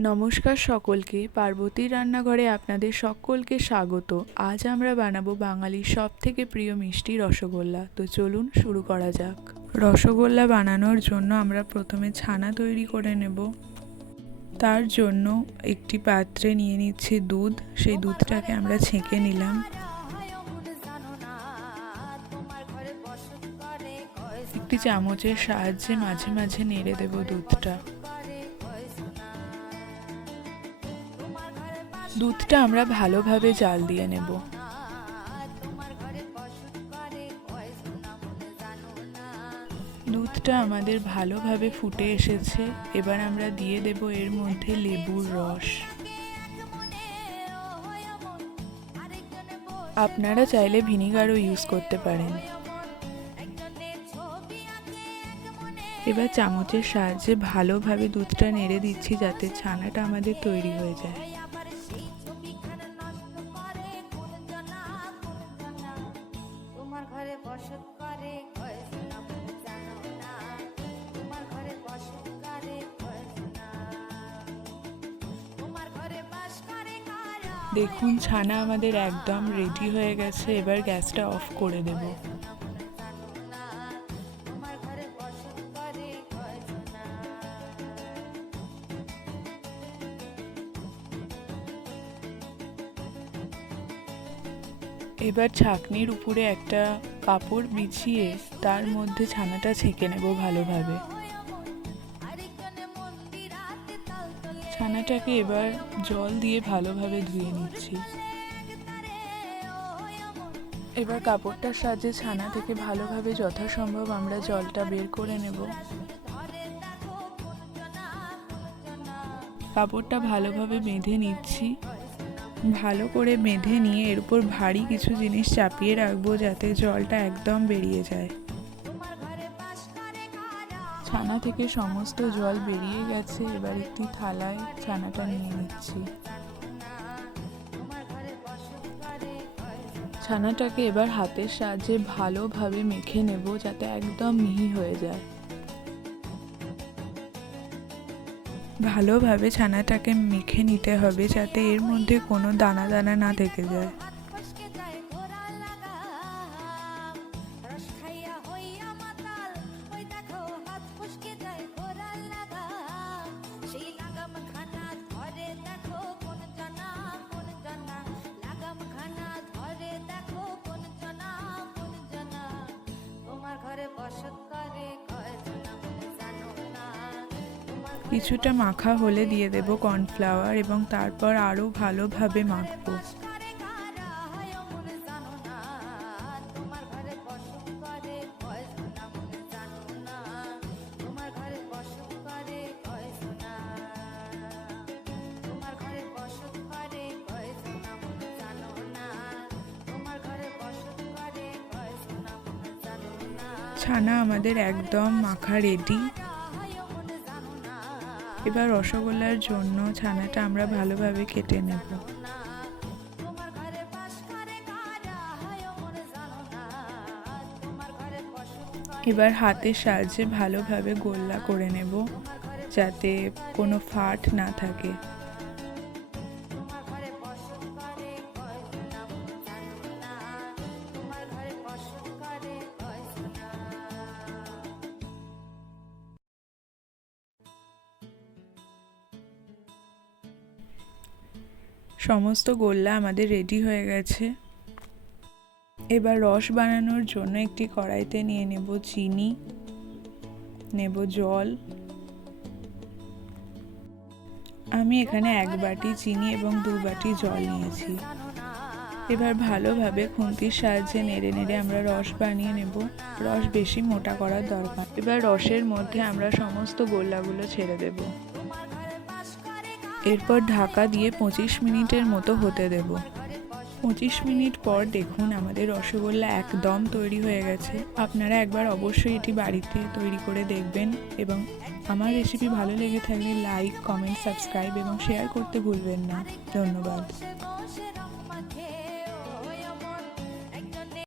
নমস্কার সকলকে, পার্বতীর রান্নাঘরে আপনাদের সকলকে স্বাগত। আজ আমরা বানাবো বাঙালির সব থেকে প্রিয় মিষ্টি রসগোল্লা। তো চলুন শুরু করা যাক। রসগোল্লা বানানোর জন্য আমরা প্রথমে ছানা তৈরি করে নেব। তার জন্য একটি পাত্রে নিয়ে নিচ্ছি দুধ। সেই দুধটাকে আমরা ছেঁকে নিলাম। একটি চামচের সাহায্যে মাঝে মাঝে নেড়ে দেব দুধটা। দুধটা আমরা ভালোভাবে জাল দিয়ে নেব। দুধটা আমাদের ভালোভাবে ফুটে এসেছে। এবার আমরা দিয়ে দেব এর মধ্যে লেবুর রস। আপনারা চাইলে ভিনিগারও ইউজ করতে পারেন। এবার চামচের সাহায্যে ভালোভাবে দুধটা নেড়ে দিচ্ছি যাতে ছানাটা আমাদের তৈরি হয়ে যায়। বসত করে জানো না। তোমার ঘরে বসত করে দেখুন ছানা আমাদের একদম রেডি হয়ে গেছে এবার গ্যাসটা অফ করে দেব। এবার ছাকনির উপরে একটা কাপড় বিছিয়ে তার মধ্যে ছানাটা ছেঁকে নেব ভালোভাবে। ছানাটাকে এবার জল দিয়ে ভালোভাবে ধুয়ে নিচ্ছি। এবার কাপড়টার সাহায্যে ছানা থেকে ভালোভাবে যথাসম্ভব আমরা জলটা বের করে নেব। কাপড়টা ভালোভাবে বেঁধে নিচ্ছি। ভালো করে বেঁধে নিয়ে এর উপর ভারী কিছু জিনিস চাপিয়ে রাখব যাতে জলটা একদম বেরিয়ে যায়। ছানা থেকে সমস্ত জল বেরিয়ে গেছে, এবার একটি থালায় ছানাটা নিয়ে নিচ্ছি। ছানাটাকে এবার হাতের সাহায্যে ভালোভাবে মেখে নেব যাতে একদম মিহি হয়ে যায়। ভালোভাবে ছানাটাকে মেখে নিতে হবে যাতে এর মধ্যে কোনো দানা দানা না থেকে যায়। কিছুটা মাখা হলে দিয়ে দেব কর্নফ্লাওয়ার এবং তারপর আরও ভালোভাবে মাখবো। ছানা আমাদের একদম মাখা রেডি এবার রসগোল্লার জন্য ছানাটা আমরা ভালোভাবে কেটে নেব। এবার হাতের সাহায্যে ভালোভাবে গোল্লা করে নেব, যাতে কোনো ফাট না থাকে। সমস্ত গোল্লা আমাদের রেডি হয়ে গেছে। এবার রস বানানোর জন্য একটি কড়াইতে নিয়ে নেব চিনি, নেব জল। আমি এখানে এক বাটি চিনি এবং দু বাটি জল নিয়েছি। এবার ভালোভাবে খুন্তির সাহায্যে নেড়ে নেড়ে আমরা রস বানিয়ে নেব। রস বেশি মোটা করার দরকার। এবার রসের মধ্যে আমরা সমস্ত গোল্লাগুলো ছেড়ে দেব। এরপর ঢাকা দিয়ে পঁচিশ মিনিটের মতো হতে দেব। পঁচিশ মিনিট পর দেখুন আমাদের রসগোল্লা একদম তৈরি হয়ে গেছে। আপনারা একবার অবশ্যই এটি বাড়িতে তৈরি করে দেখবেন এবং আমার রেসিপি ভালো লেগে থাকলে লাইক কমেন্ট সাবস্ক্রাইব এবং শেয়ার করতে ভুলবেন না। ধন্যবাদ।